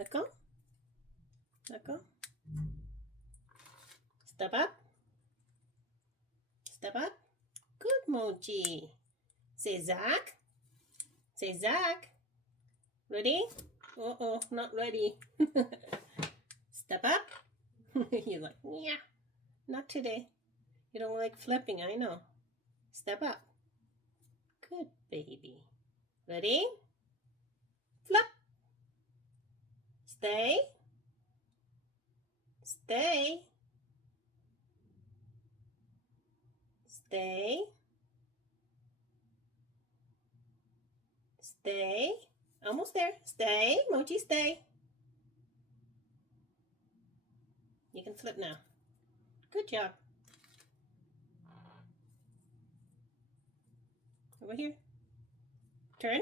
Let go. Let go. Step up. Step up. Good, Mochi. Say Zach. Say Zach. Ready? Uh-oh, not ready. Step up. You're like, yeah, not today. You don't like flipping, I know. Step up. Good baby. Ready? Flip. Stay. Stay. Stay. Stay. Almost there. Stay. Mochi, stay. You can flip now. Good job. Over here. Turn.